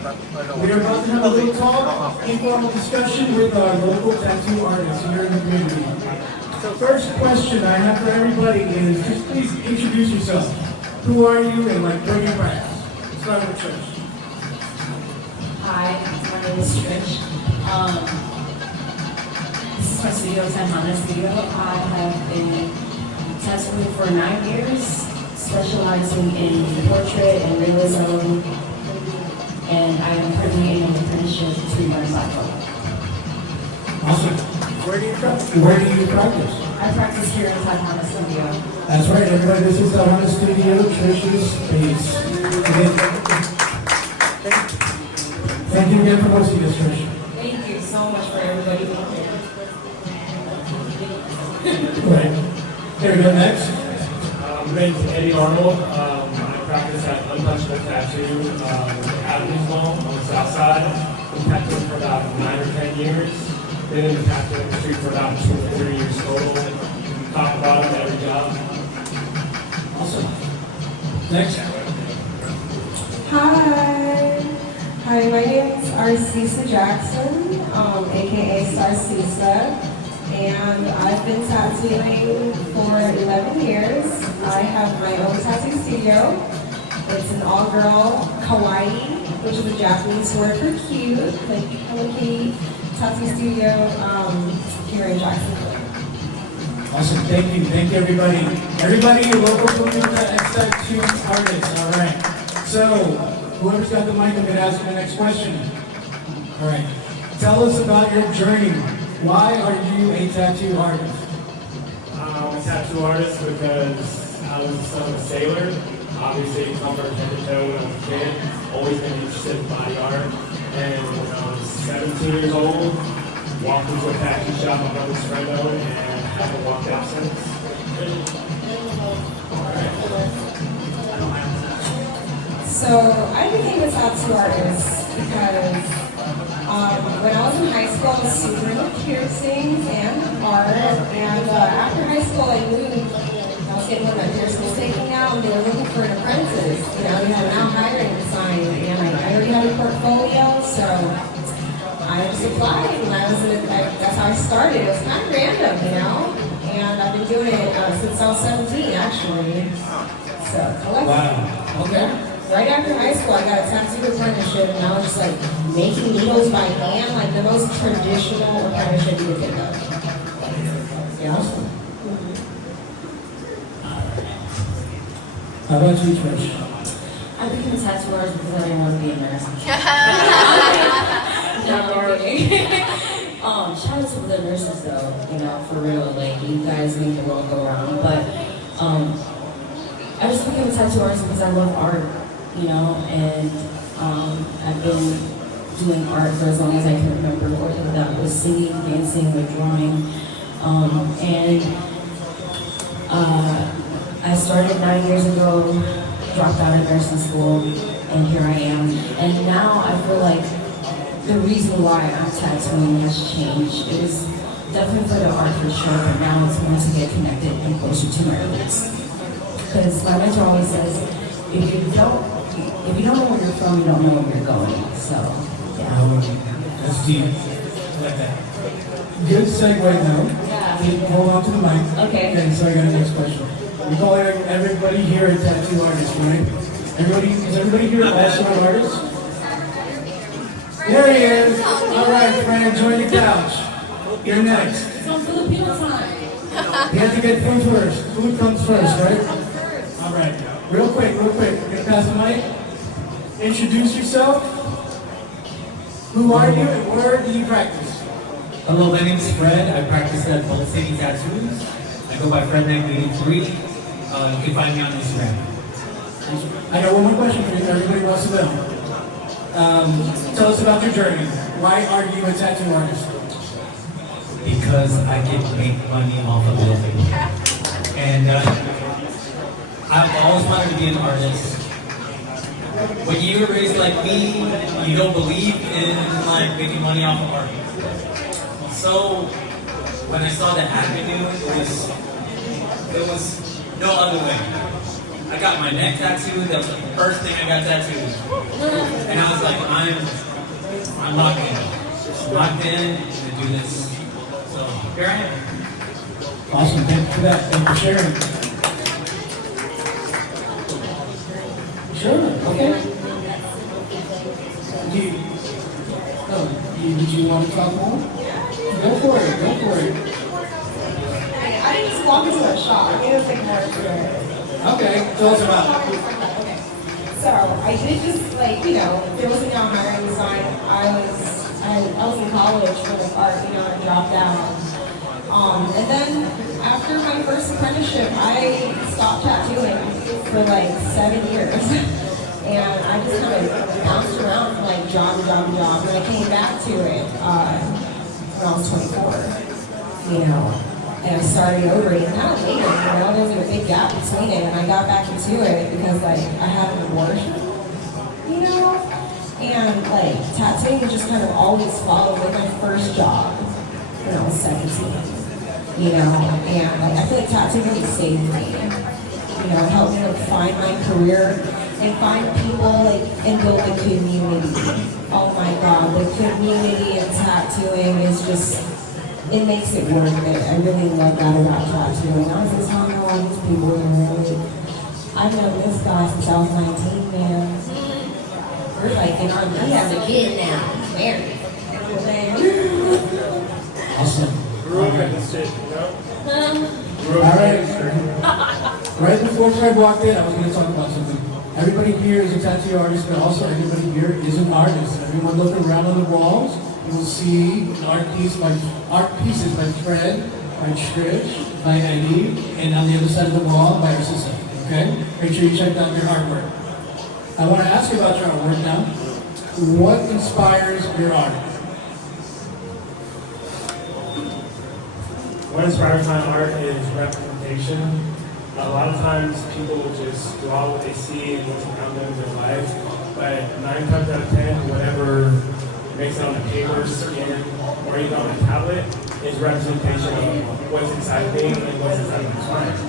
We are about to have a little talk, informal discussion with our local tattoo artists here in the community. So first question I have for everybody is just please introduce yourself. Who are you and like bring your practice? Start with Trish. Hi, my name is Trish. This is my studio, San Juan Studio. I have been tattooing for 9 years, specializing in portrait and realism, and I am currently in an apprenticeship to learn BATOK. Awesome. Where do you practice? I practice here in San Juan Studio. That's right, everybody. This is the Honda Studio, Trish's space. Thank you again for hosting us, Trish. Thank you so much for everybody being here. Right. Here we go next. My name is Eddie Arnold. I practice at Untouchable Tattoo out of Newsville on the south side. I've been tattooing for about 9 or 10 years. Been in the tattoo industry for about 2 or 3 years total. Talk about it at every job. Awesome. Next. Hi. Hi, my name is Arcisa Jackson, aka Sarcisa, and I've been tattooing for 11 years. I have my own tattoo studio. It's an all-girl kawaii, which is a Japanese word for cute, like Hello Kitty tattoo studio here in Jacksonville. Awesome. Thank you, everybody. Everybody, local Philippine tattoo artists. All right. So, whoever's got the mic, I'm going to ask you the next question. All right. Tell us about your journey. Why are you a tattoo artist? I'm a tattoo artist because I was the son of a sailor. Obviously, come from head to toe when I was a kid. Always been interested in body art. And when I was 17 years old, walked into a tattoo shop my brother's friend owned, and haven't walked out since. So I became a tattoo artist because when I was in high school, I was super into piercings and art. And after high school, I moved. I was getting one of my piercings taken out, and they were looking for an apprentice. You know, they had an out hiring sign, and I already had a portfolio, so I just applied, and that's how I started. It was kind of random, you know, and I've been doing it since I was 17, actually. So, Wow. Okay. right after high school, I got a tattoo apprenticeship, and I was just like making needles by hand, like the most traditional apprenticeship you could think of. Yeah. Awesome. How about you, Trish? I became a tattoo artist because I didn't want to be a nurse. No, I'm kidding. Shout out to the nurses though, you know, for real, like you guys make the world go round. But I just became a tattoo artist because I love art, you know, and I've been doing art for as long as I can remember, whether that was singing, dancing, or drawing. I started 9 years ago, dropped out of nursing school, and here I am. And now I feel like the reason why I'm tattooing has changed. It was definitely for the art for sure, but now it's more to get connected and closer to my roots. Because my mentor always says, if you don't know where you're from, you don't know where you're going. So, yeah. That's deep. I like that. Good segue now. Yeah. Hold on to the mic. Okay. Okay, so I got the next question. We call everybody here a tattoo artist, right? Is everybody here also an artist? There he is. All right, Fran, join the couch. You're next. It's on Filipino time. You have to get food first. Food comes first, right? All right. Real quick. We're gonna pass the mic. Introduce yourself. Who are you and where do you practice? Hello, my name is Fred. I practice at Bold City Tattoos. I go by Fred 83. You can find me on Instagram. I got one more question for you. Everybody wants to know. Tell us about your journey. Why are you a tattoo artist? Because I can make money off of it. And I've always wanted to be an artist. When you were raised like me, you don't believe in like making money off of art. So when I saw the avenue, it was no other way. I got my neck tattooed. That was the first thing I got tattooed. And I was like, I'm locked in. I'm locked in to do this. So here I am. Awesome. Thank you for that. Thank you for sharing. Sure. Okay. Did you want to talk more? Go for it. Go for it. I didn't just walk into a shop. I mean, it was like more to it. Okay. Tell us about it. Okay. So I did just like, there was a young hiring design. I was in college for like art, and dropped out. And then after my first apprenticeship, I stopped tattooing for like 7 years. And I just kind of bounced around from like job to job to job. And I came back to it when I was 24, and I started over and kind of later, there was a big gap between it. And I got back into it because like I had an abortion, and like tattooing just kind of always followed like my first job when I was 17, and like I feel like tattooing really saved me, it helped me like find my career and find people like and build a community. Oh my God, the community in tattooing is just, it makes it worth it. I really love that about tattooing. I was just telling all these people, I've known this guy since I was 19, man. We're like in our, he has a kid now, he's married. Awesome. Grew up in the city, Grew All up right. in the city. Right before Fred walked in, I was going to talk about something. Everybody here is a tattoo artist, but also everybody here is an artist. Everyone look around on the walls, you will see art pieces by Fred, by Trish, by Eddie, and on the other side of the wall by our sister. Okay? Make sure you check out your artwork. I want to ask you about your artwork now. What inspires your art? What inspires my art is representation. A lot of times people will just draw what they see and what's around them in their life, but 9 times out of 10, whatever makes it on a paper, skin, or even on a tablet is representation of what's inside of me and what's inside of my clients.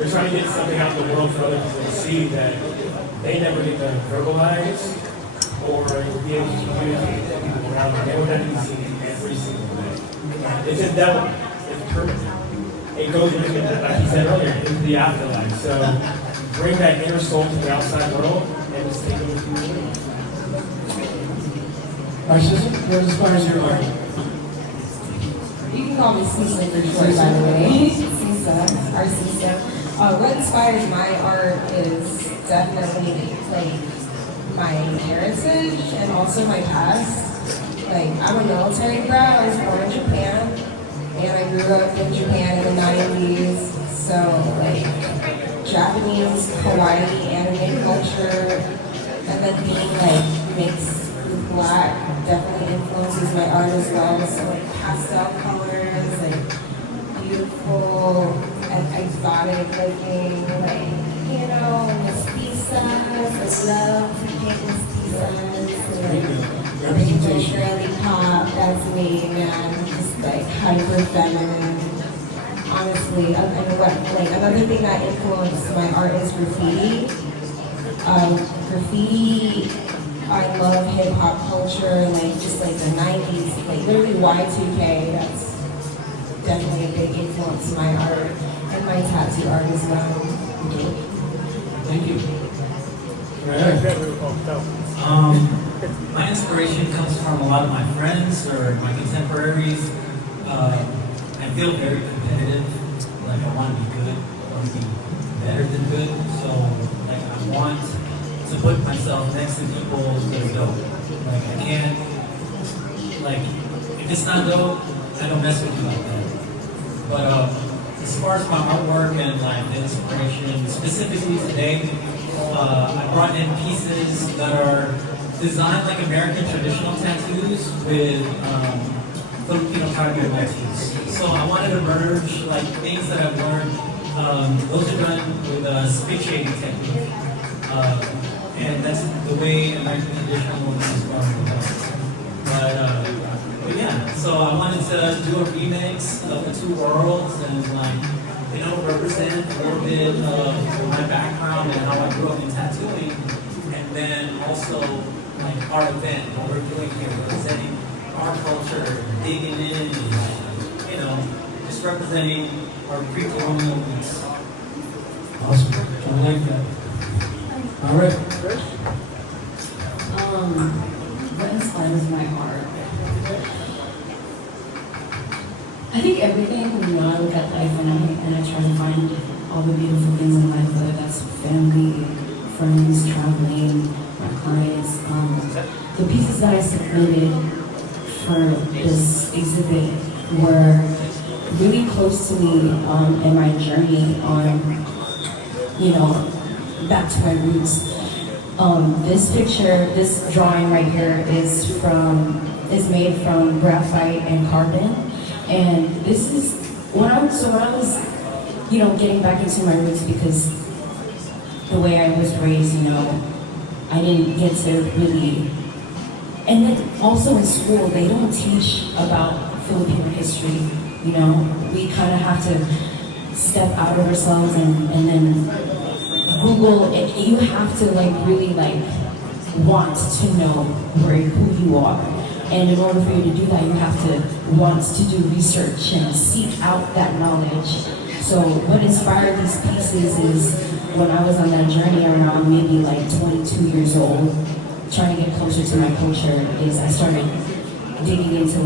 They're trying to get something out in the world for other people to see that they never get to verbalize or be able to communicate to people around them. They would have to see every single day. It's endeavor. It's perfect. It goes into, like he said earlier, into the afterlife. So bring that inner soul to the outside world and just take it with you. Our sister, what inspires your art? You can call me Cisa for short, by the way. Cisa, our Cisa. What inspires my art is definitely like my heritage and also my past. Like I'm a military brat. I was born in Japan, and I grew up in Japan in the 90s. So like Japanese, Hawaii, anime culture, and then being like mixed with black definitely influences my art as well. So like pastel colors, like beautiful and exotic looking, like, mestizas, I love to paint mestizas, like girly pop, that's me, man, just like hyper feminine. Honestly, another thing that influenced my art is graffiti. Graffiti, I love hip hop culture, like just like the 90s, like literally Y2K, that's definitely a big influence in my art and my tattoo art as well. Thank you. My inspiration comes from a lot of my friends or my contemporaries. I feel very competitive. Like I want to be good. I want to be better than good. So like I want to put myself next to people that are dope. Like I can't, like if it's not dope, I don't mess with you like that. But as far as my artwork and like the inspiration, specifically today, I brought in pieces that are designed like American traditional tattoos with Filipino character motifs. So I wanted to merge like things that I've learned. Those are done with a spit shading technique. And that's the way American traditional is done. But yeah, so I wanted to do a remix of the two worlds and like represent a little bit of my background and how I grew up in tattooing, and then also like our event, what we're doing here, representing our culture, digging in, just representing our pre-colonial roots. Awesome. I like that. All right. What inspires my art? I think everything, I look at life and I try to find all the beautiful things in life, whether that's family, friends, traveling, my clients. The pieces that I submitted for this exhibit were really close to me in my journey on, back to my roots. This picture, this drawing right here is made from graphite and carbon. And this is, when I was, getting back into my roots, because the way I was raised, I didn't get to really, and then also in school, they don't teach about Filipino history, we kind of have to step out of ourselves and then Google it. You have to really want to know who you are. And in order for you to do that, you have to want to do research and seek out that knowledge. So what inspired these pieces is when I was on that journey around maybe 22 years old, trying to get closer to my culture, is I started digging into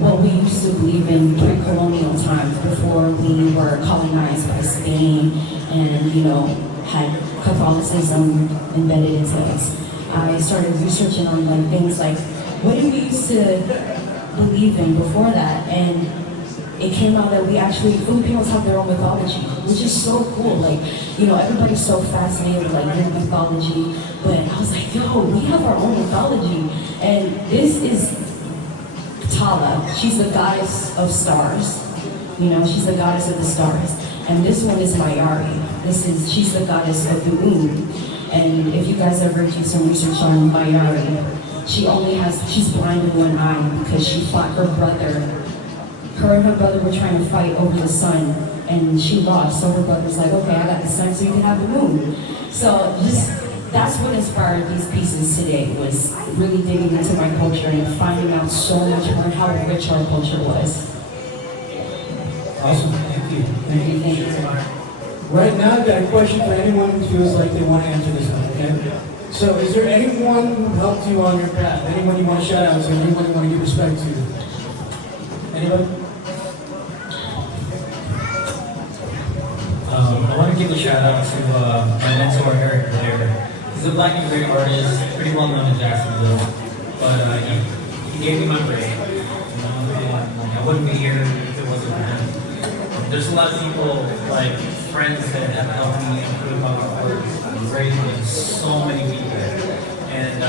what we used to believe in pre-colonial times, before we were colonized by Spain and, had Catholicism embedded into us. I started researching on things like, what did we used to believe in before that? And it came out that Filipinos have their own mythology, which is so cool. Everybody's so fascinated with their mythology, but I was like, yo, we have our own mythology. And this is Tala. She's the goddess of stars. She's the goddess of the stars. And this one is Mayari. She's the goddess of the moon. And if you guys ever do some research on Mayari, she's blind in one eye because she fought her brother. Her and her brother were trying to fight over the sun, and she lost. So her brother's like, okay, I got the sun, so you can have the moon. So that's what inspired these pieces today, was really digging into my culture and finding out so much more how rich our culture was. Awesome. Thank you. Thank you. Right now, I've got a question for anyone who feels like they want to answer this one, okay? So, is there anyone who helped you on your path? Anyone you want to shout out to? Anyone you want to give respect to? Anybody? I want to give a shout out to my mentor, Eric there. He's a black and gray artist, pretty well known in Jacksonville, but he gave me my break. And I wouldn't be here if it wasn't for him. There's a lot of people, friends that have helped me improve my work, raising so many people. And,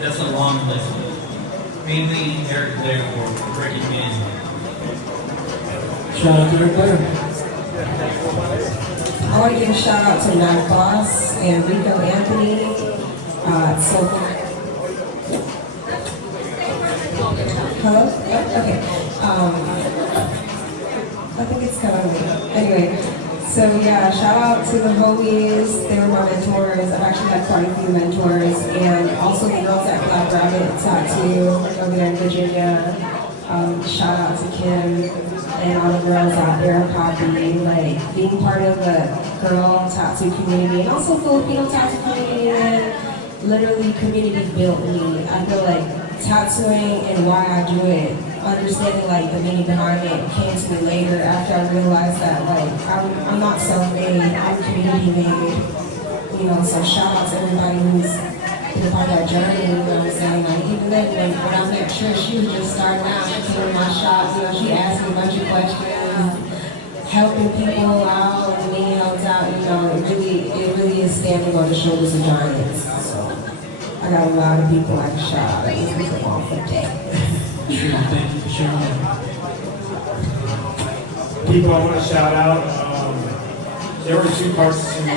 that's a long list. Mainly Eric Blair for breaking me in. Shout out to Eric Blair. I want to give a shout out to Matt Boss and Rico Anthony. Hello? Oh, okay. I think it's kind of anyway. So yeah, shout out to the Homies. They were my mentors. I've actually had quite a few mentors, and also the girls at Black Rabbit Tattoo over there in Virginia. Shout out to Kim and all the girls out there in Poppy, being part of the girl tattoo community and also Filipino tattoo community, and literally community built me. I feel like tattooing and why I do it, understanding the meaning behind it, came to me later after I realized that I'm not self-made, I'm community made. So shout out to everybody who's been a part of that journey, you know what I'm saying? Even then when I met Trish, she was just starting out, she came in my shop, she asked me a bunch of questions, helping people out, and me helped out, it really is standing on the shoulders of giants. So I got a lot of people I can shout out. That was a long day. Sure, thank you for sharing. People I want to shout out. There were two parts to my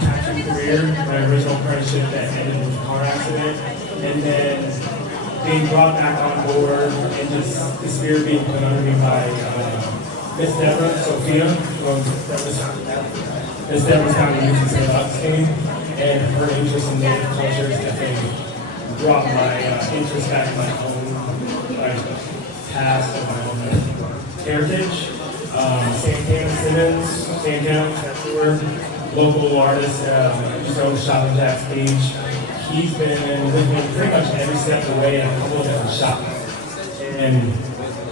acting career. My original apprenticeship that ended in a car accident, and then being brought back on board and just the spirit being put under me by Miss Deborah, Sophia, Miss Deborah's kind of used to say about this game, and her interest in native cultures, I think, brought my interest back in my own past and my own heritage. Santana Simmons, Santana Tattooer, local artist, used to own Shop and Jack's Beach. He's been with me pretty much every step of the way in a couple of different shops. And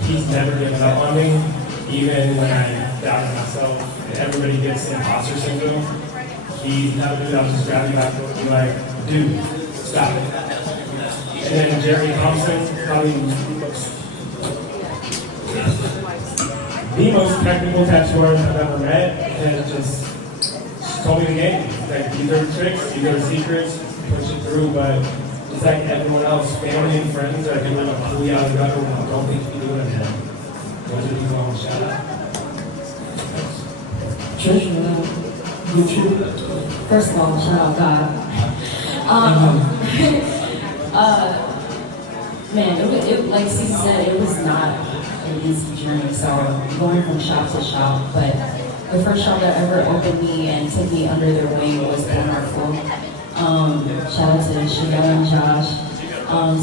he's never given up on me, even when I doubted myself. And everybody gets imposter syndrome. He's not a dude I'll just grab you back and be like, dude, stop it. And then Jerry Thompson, probably the most technical tattooer I've ever met, and just told me the game. Like, these are the tricks, these are the secrets, push it through, but it's like everyone else, family and friends are doing a pull you out of the gutter when I don't think you do it again. Those are people I want to shout out. Church, YouTube. First of all, shout out God. Man, it like Cece said, it was not an easy journey. So going from shop to shop, but the first shop that ever opened me and took me under their wing was Born Artful. Shout out to Chanel and Josh.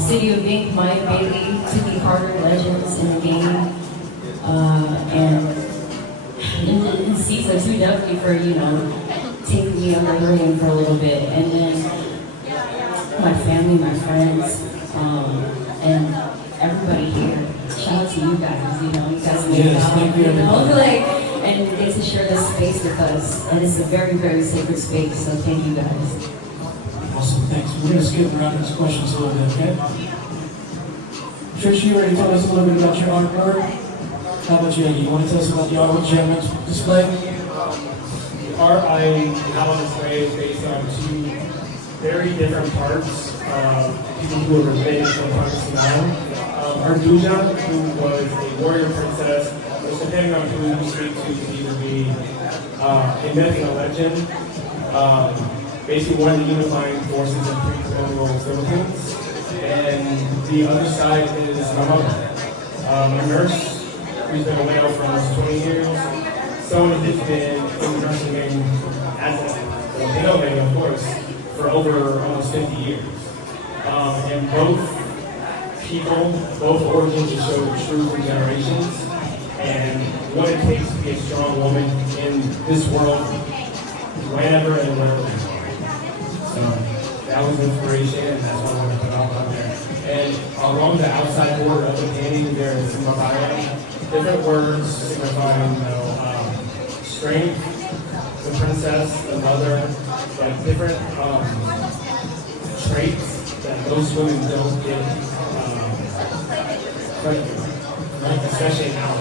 City of Ink, Mike Bailey, Tiki Carter, legends in the game. And Cisa too, definitely for, taking me under the wing for a little bit. And then my family, my friends, and everybody here. Shout out to you guys, you guys made it out, and get to share this space with us. And it's a very, very sacred space, so thank you guys. Awesome, thanks. We're going to skip around these questions a little bit, okay? Trish, you already told us a little bit about your artwork. How about you, Aggie? You want to tell us about the artwork you have on display? The art I have on display is based on two very different parts of people who were related to the Pakistan. Arduja, who was a warrior princess, which depending on who you speak to, could either be a myth and a legend. Basically one of the unifying forces of pre-colonial Philippines. And the other side is my mother, a nurse who's been away for almost 20 years. Someone who's been in the nursing game as a Filipino lady, of course, for over almost 50 years. And both people, both origins just show the truth in generations and what it takes to be a strong woman in this world, whenever and wherever. So that was inspiration, and that's what I want to put out on there. And along the outside border of the painting, there is some different words signifying, strength, the princess, the mother, like different traits that most women don't get, especially now,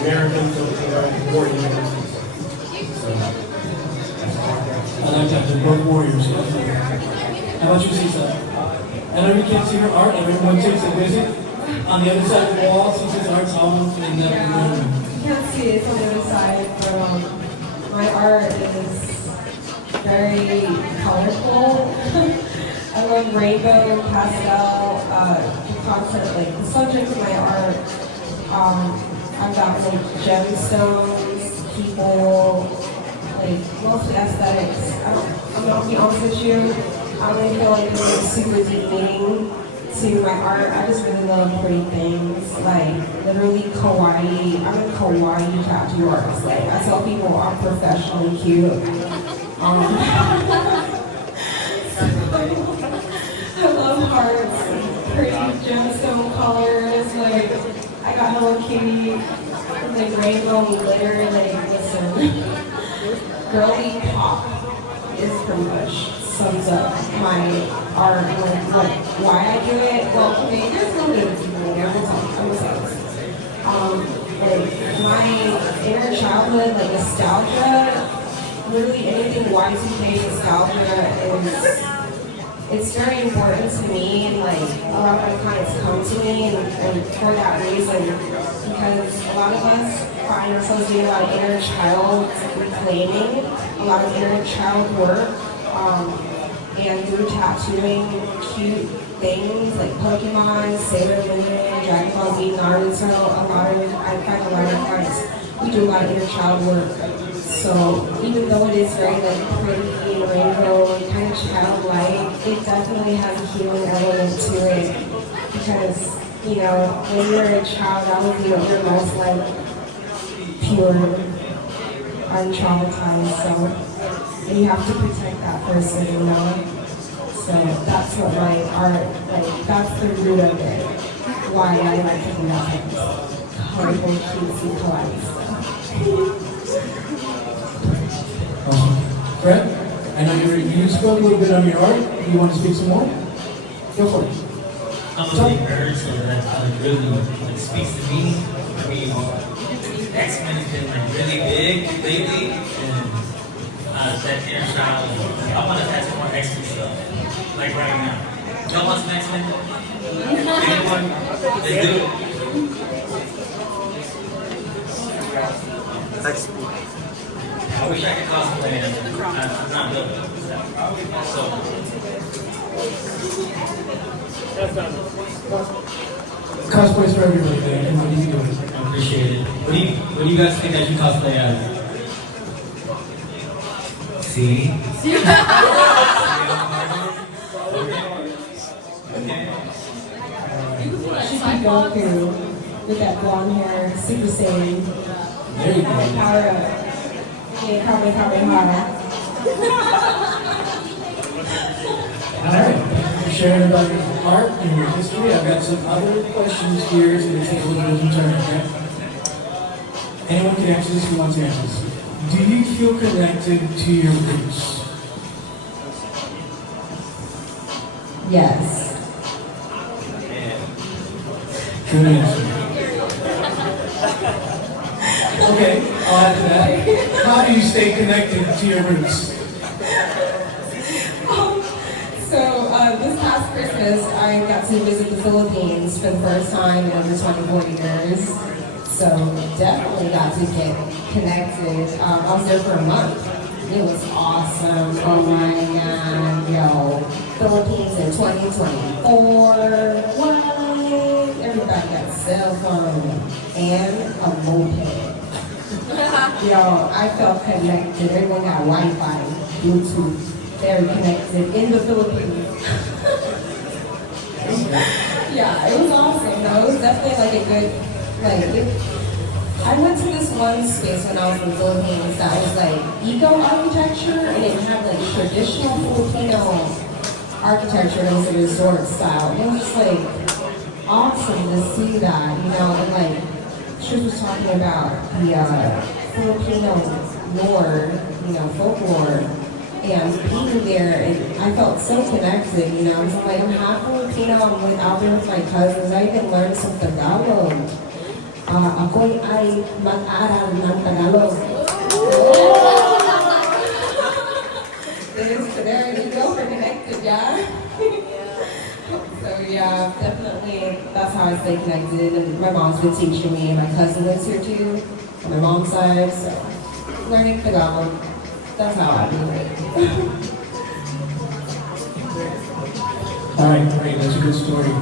American, Filipino, or universities. So. I like that, they're both warriors. How about you, Cisa? I know you can't see her art, everyone takes a visit. On the other side of the wall, Cisa's art's all in the room. You can't see it, it's on the other side, but my art is very colorful. I love rainbow, pastel, the concept, like the subject of my art. I've got like gemstones, people, like mostly aesthetics. I'm gonna be honest with you. I don't really feel like there's a super deep meaning to my art. I just really love pretty things, like literally kawaii. I'm a kawaii tattoo artist. Like I tell people I'm professionally cute. I love hearts, pretty gemstone colors. Like I got Hello Kitty, like rainbow glitter. Like listen. Girly pop is pretty much sums up my art and like why I do it. Well, okay, there's no way to do it. I'm gonna say this. Like my inner childhood, like nostalgia, literally anything Y2K nostalgia it's very important to me, and like a lot of my clients come to me and for that reason, because a lot of us find ourselves doing a lot of inner child reclaiming, a lot of inner child work, and through tattooing cute things like Pokemon, Sailor Moon, Dragon Ball Z, Naruto, I find a lot of clients we do a lot of inner child work. So even though it is very like pretty and rainbow and kind of childlike, it definitely has a healing element to it. Because, you know, when you're a child, that would be your most like pure, untraumatized self. And you have to protect that person, you know? So that's what my art, like, that's the root of it. Why I like to do that kind of colorful, cutesy, kawaii stuff. Awesome. Fred, I know you spoke a little bit on your art. You want to speak some more? Go for it. I'm a big nerd, so that really like speaks to me. I mean, X-Men has been like really big lately, and that inner child. I want to tattoo more X-Men stuff, like right now. Y'all want some X-Men? Anyone? Let's do it. I wish I could cosplay it. I'm not built for that. So. Cosplay's for everybody there. And what do you do? I appreciate it. What do you guys think I should cosplay as? See? She's like Goku with that blonde hair, Super Saiyan. There you go. Power up. Yeah, Kamehameha. All right. You're sharing about your art and your history. I've got some other questions here, so let's take a little bit of turn. Okay? Anyone can answer this who wants to answer this. Do you feel connected to your roots? Yes. Good answer. Okay, I'll add to that. How do you stay connected to your roots? This past Christmas, I got to visit the Philippines for the first time in over 24 years. So definitely got to get connected. I was there for a month. It was awesome. Oh my God, yo. Philippines in 2024. What? Everybody got a cell phone and a moped. Yo, I felt connected. Everyone got Wi-Fi, Bluetooth. Very connected in the Philippines. Yeah, it was awesome. No, it was definitely like a good, I went to this one space when I was in the Philippines that was like eco-architecture, and it had like traditional Filipino architecture. It was a resort style. It was just like awesome to see that, you know, and like she was talking about the Filipino lore, you know, folklore. And being there, I felt so connected, you know. So like, I'm half Filipino, I'm out there with my cousins. I even learned some Tagalog. Ako'y ay mag-aral ng Tagalog. There you go, we're connected, yeah? So yeah, definitely, that's how I stay connected. And my mom's been teaching me, and my cousin lives here too, on my mom's side, so learning Tagalog. That's how I do it. All right, great. That's a good story.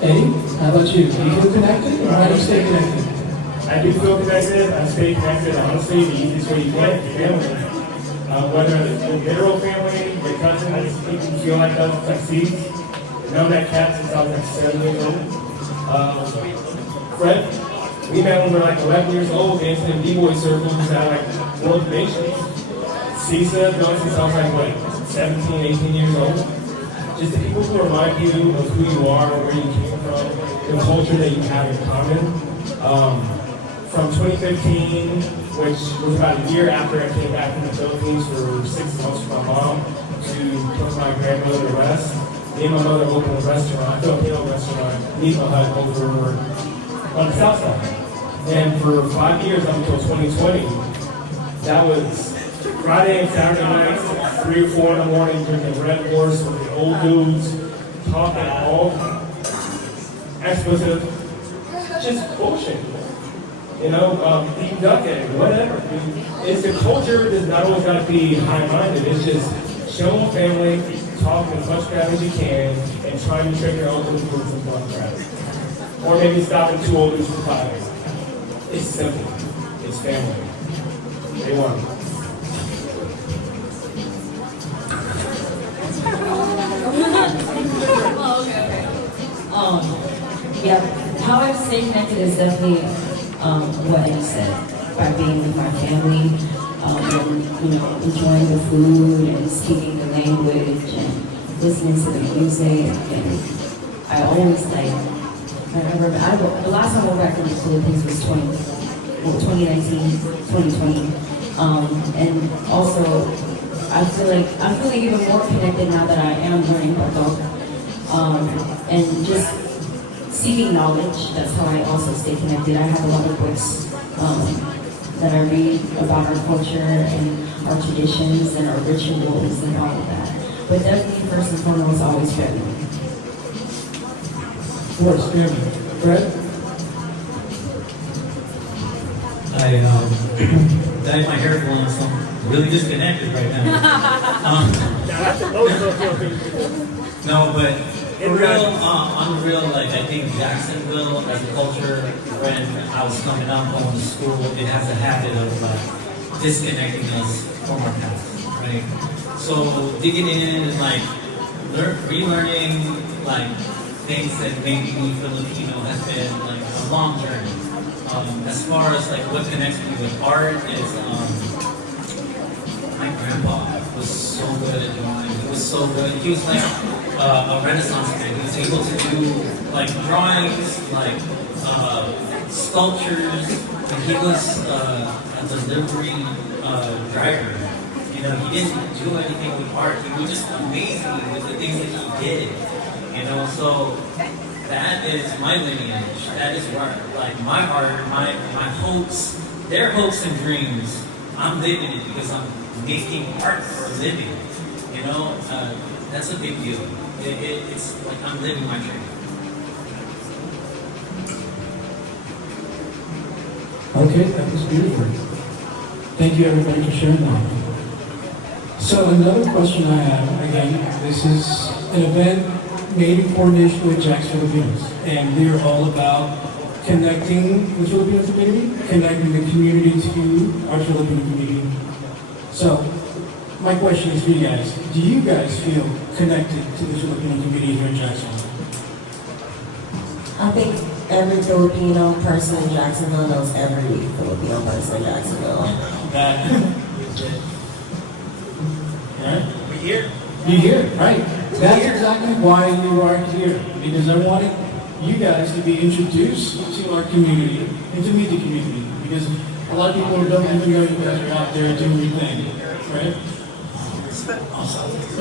Eddie, how about you? Do you feel connected, or how do you stay connected? I do feel connected. I stay connected. Honestly, the easiest way you can, family. Whether it's the literal family, your cousins, people you feel like cousins, like seeds. Know that cat since I was like 7 years old. Fred, we met when we were like 11 years old, dancing in B-boy circles at like World Nations. Cisa, known since I was like, what, 17, 18 years old. Just the people who remind you of who you are, where you came from, the culture that you have in common. From 2015, which was about a year after I came back from the Philippines for 6 months with my mom to put my grandmother to rest, me and my mother opened a restaurant, a Filipino restaurant, Nipa Hut, over on the south side. And for 5 years up until 2020, that was Friday and Saturday nights, 3 or 4 in the morning, drinking Red Horse with the old dudes, talking all expletive, just bullshit. You know, eating duck egg, whatever. It's the culture that's not always got to be high-minded. It's just showing family, talk as much crap as you can, and trying to trick your uncles with some fun crap. Or maybe stopping 2 old dudes from 5. It's simple. It's family. They won. Yeah, how I've stayed connected is definitely what you said, by being with my family, and enjoying the food and speaking the language and listening to the music. And I always like, the last time I went back to the Philippines was 2019, 2020, and also I feel like I'm feeling even more connected now that I am learning BATOK, and just seeking knowledge. That's how I also stay connected. I have a lot of books that I read about our culture and our traditions and our rituals and all of that. But definitely, first and foremost, always family. Of course, family. Brett? I dyed my hair blonde, so I'm really disconnected right now. No, but for real, on the real, like I think Jacksonville as a culture, when I was coming up going to school, it has a habit of disconnecting us from our past, right? So digging in and like relearning like things that made me Filipino has been like a long journey. As far as like what connects me with art is my grandpa was so good at drawing. He was so good. He was like a Renaissance man. He was able to do like drawings, like sculptures. And he was a delivery driver. You know, he didn't do anything with art. He was just amazing with the things that he did. You know, so that is my lineage. That is where, like, my art, my hopes, their hopes and dreams. I'm living it because I'm making art for a living. You know, that's a big deal. It's like I'm living my dream. Okay, that was beautiful. Thank you everybody for sharing that. So another question I have, again, this is an event made in coordination with Jack's Filipinos, and we're all about connecting the Filipino community, connecting the community to our Filipino community. So, my question is for you guys, do you guys feel connected to the Filipino community here in Jacksonville? I think every Filipino person in Jacksonville knows every Filipino person in Jacksonville. That, right? We here? You here, right? That's exactly why you are here, because I wanted you guys to be introduced to our community and to meet the community, because a lot of people don't even know you guys are out there doing your thing, right?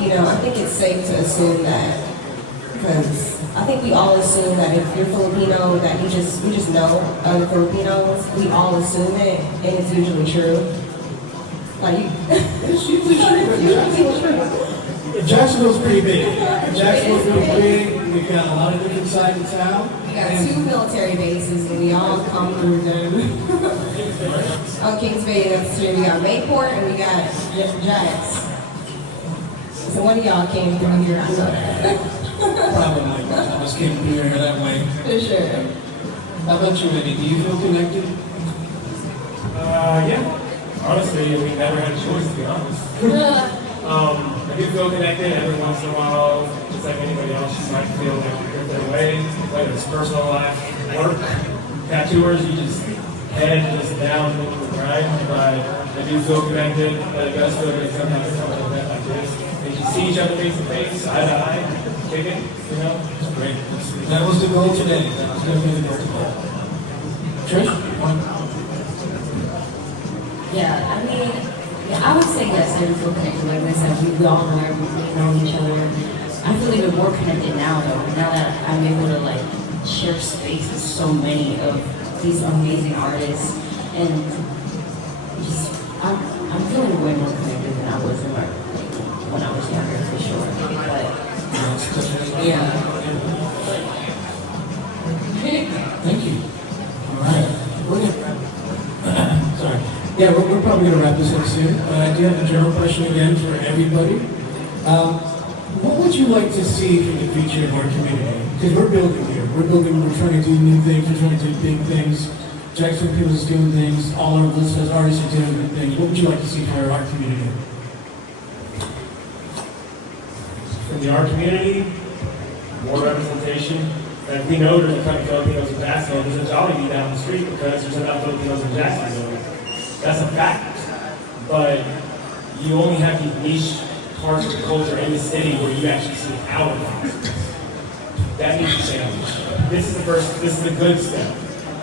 You know, I think it's safe to assume that, because I think we all assume that if you're Filipino, that we just know other Filipinos. We all assume it, and it's usually true. Like you, It's usually true. Jacksonville's pretty big. Jacksonville's pretty big. We've got a lot of different sides of town. We got 2 military bases, and we all come through them. On Kings Bay, that's true. We got Mayport, and we got Jacks. So one of y'all came through here. Probably. I was came through here that way. For sure. How about you, Eddie? Do you feel connected? Yeah. Honestly, we never had a choice, to be honest. I do feel connected every once in a while, just like anybody else. You might feel like you're their way, whether it's personal life, work, tattooers, you just head just down into the grind. But I do feel connected, but it does feel good sometimes to come to an event like this. And you see each other face to face, eye to eye, kick it, you know? That's great. That was the goal today. That was going to be the goal today. Trish? Yeah, I mean, I would say yes, I feel connected. Like I said, we all know everything, know each other. I feel even more connected now, though. Now that I'm able to like share space with so many of these amazing artists, and just I'm feeling way more connected than I was in when I was younger, for sure. But yeah. Thank you. All right. We're gonna sorry. Yeah, we're probably going to wrap this up soon, but I do have a general question again for everybody. What would you like to see from the future of our community? Because we're building here. We're trying to do new things, we're trying to do big things. Jackson Field is doing things, all our listeners, artists are doing good things. What would you like to see for our art community? From the art community, more representation. And we know there's a ton of Filipinos in Jacksonville. There's a Jollibee down the street because there's enough Filipinos in Jacksonville. That's a fact. But you only have these niche parts of the culture in the city where you actually see our concerts. That needs to change. This is a good step.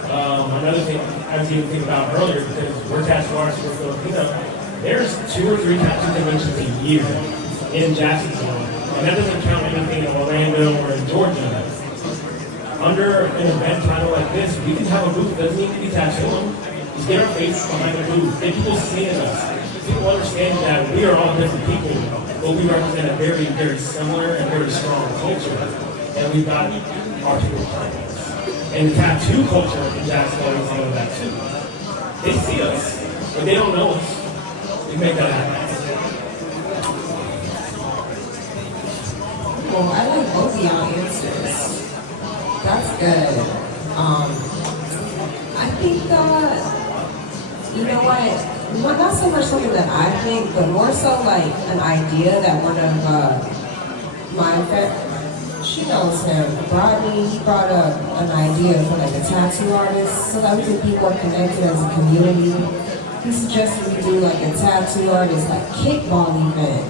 Another thing I was even thinking about earlier, because we're tattoo artists, we're Filipino, there's 2 or 3 tattoo conventions a year in Jacksonville. And that doesn't count anything in Orlando or in Georgia. Under an event title like this, we can have a booth that doesn't need to be tattooed. Just get our face behind the booth. Get people seeing us. People understand that we are all different people, but we represent a very, very similar and very strong culture. And we've got our people behind us. And tattoo culture in Jacksonville is all of that too. They see us, but they don't know us. We make that happen. Well, I like both of y'all answers. That's good. I think you know what? Not so much something that I think, but more so like an idea that one of my friends, she knows him, Rodney, he brought up an idea for like a tattoo artist so that we could be more connected as a community. He suggested we do like a tattoo artist like kickball event,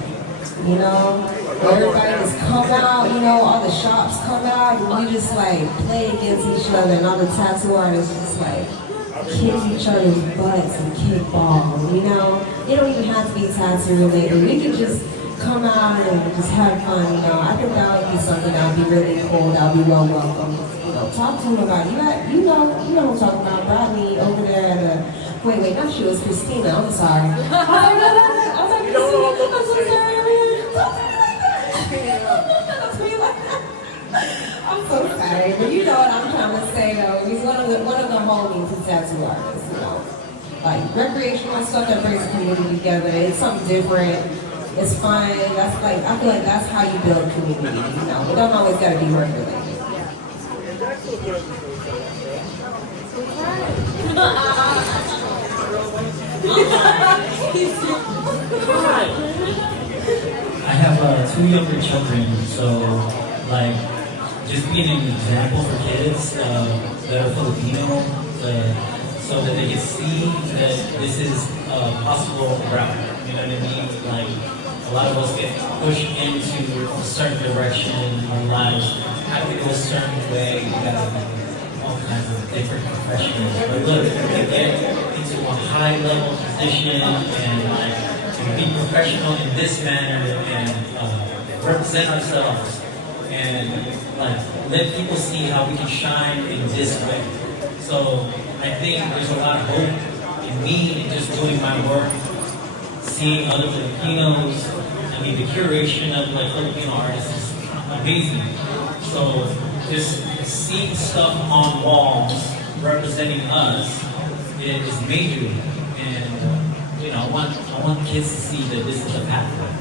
you know? Everybody just come out, you know, all the shops come out, and we just like play against each other, and all the tattoo artists just like kick each other's butts and kickball, you know? It don't even have to be tattoo related. We can just come out and just have fun, you know? I think that would be something that would be really cool, that would be well welcome. You know, talk to him about it. You know what I'm talking about, Rodney over there at wait, not she, was Christina, I'm sorry. I was like, Christina, I'm so sorry. I'm so sorry, but you know what I'm trying to say though. He's one of the homies of tattoo artists, you know. Like recreational stuff that brings the community together. It's something different. It's fun. That's like I feel like that's how you build community, you know. It don't always gotta be work related. I have 2 younger children, so like just being an example for kids that are Filipino, so that they can see that this is a possible route. You know what I mean? Like a lot of us get pushed into a certain direction in our lives. How do we go a certain way? We gotta all kinds of different professions. But look, we get into a high level position and like be professional in this manner and represent ourselves and like let people see how we can shine in this way. So I think there's a lot of hope in me in just doing my work, seeing other Filipinos. I mean, the curation of like Filipino artists is amazing. So just seeing stuff on walls representing us is major. And you know, I want kids to see that this is a pathway,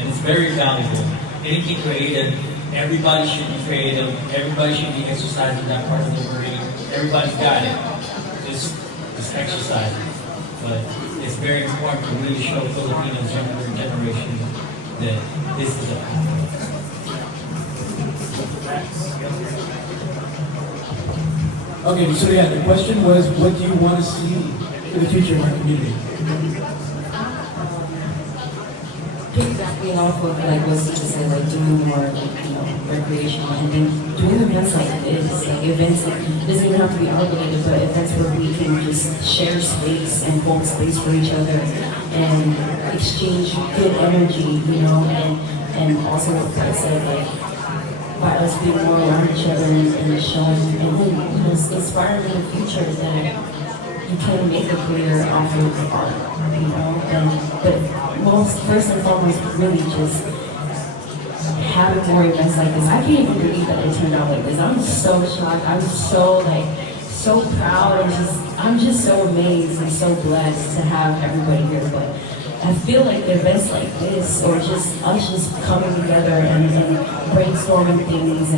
and it's very valuable. Anything creative, everybody should be creative. Everybody should be exercising that part of the brain. Everybody's got it. Just exercise it. But it's very important to really show Filipinos, younger generation, that this is a pathway. Okay, so yeah, the question was, what do you want to see for the future of our community? Piggybacking off of like what Sita said, like doing more, you know, recreational, and then doing events like this, like events that doesn't even have to be art related, but events where we can just share space and hold space for each other and exchange good energy, you know, and also like I said, like by us being more around each other and showing and then, you know, inspiring in the future that you can make a career off of art, you know, but first and foremost, really just having more events like this. I can't even believe that it turned out like this. I'm so shocked. I'm so so proud and I'm just so amazed and so blessed to have everybody here. But I feel like events like this, or just us just coming together and brainstorming things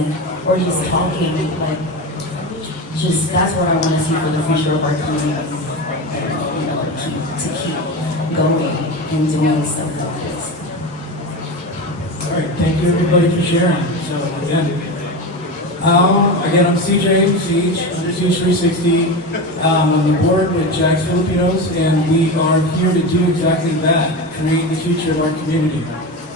or just talking, like just that's what I want to see for the future of our community. You know, to keep going and doing stuff like this. All right, thank you everybody for sharing. So again, I'm CJ, Siege, under Siege 360. I'm on the board with Jack's Filipinos, and we are here to do exactly that, create the future of our community.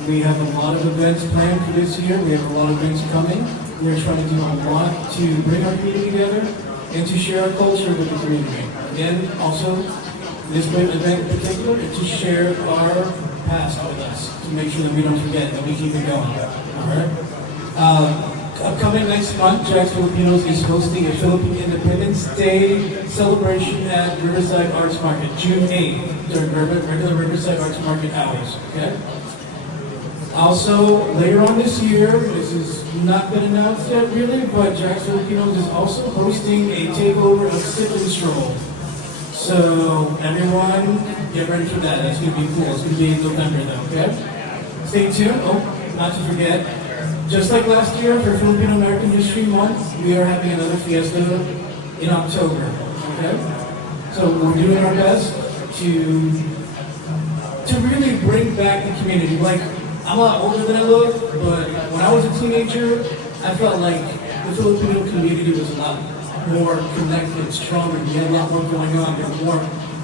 We have a lot of events planned for this year. We have a lot of events coming. We are trying to do a lot to bring our community together and to share our culture with the community. Again, also, this event in particular is to share our past with us, to make sure that we don't forget, that we keep it going. All right? Upcoming next month, Jack's Filipinos is hosting a Philippine Independence Day celebration at Riverside Arts Market, June 8th, during regular Riverside Arts Market hours. Okay? Also, later on this year, this has not been announced yet really, but Jack's Filipinos is also hosting a takeover of Sip and Stroll. So, everyone, get ready for that. That's going to be cool. It's going to be in November though, okay? Stay tuned. Oh, not to forget, just like last year for Filipino American History Month, we are having another fiesta in October, okay? So we're doing our best to really bring back the community. Like, I'm a lot older than I look, but when I was a teenager, I felt like the Filipino community was a lot more connected, stronger. We had a lot more going on. There were more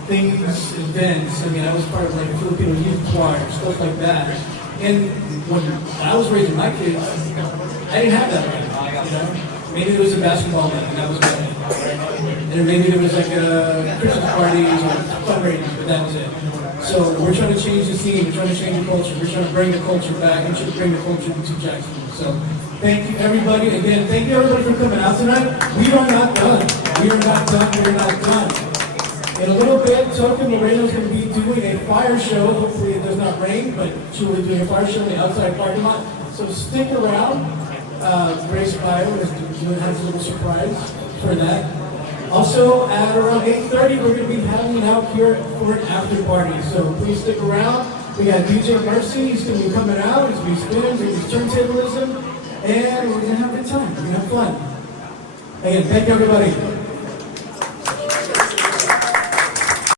things, events. I mean, I was part of like a Filipino youth choir, stuff like that. And when I was raising my kids, I didn't have that right. You know, maybe there was a basketball league, and that was about it. And maybe there was like a Christmas parties or fundraisers, but that was it. So we're trying to change the scene. We're trying to change the culture. We're trying to bring the culture back and to bring the culture to Jackson. So thank you everybody again. Thank you everybody for coming out tonight. We are not done. We are not done. We are not done. In a little bit, Token Moreno is going to be doing a fire show. Hopefully it does not rain, but she will be doing a fire show in the outside parking lot. So stick around. Grace Bio is doing has a little surprise for that. Also, at around 8:30, we're going to be having out here for an after party. So please stick around. We got DJ Mercy. He's going to be coming out. He's going to be spinning. There's going to be turntablism. And we're going to have a good time. We're going to have fun. Again, thank you everybody.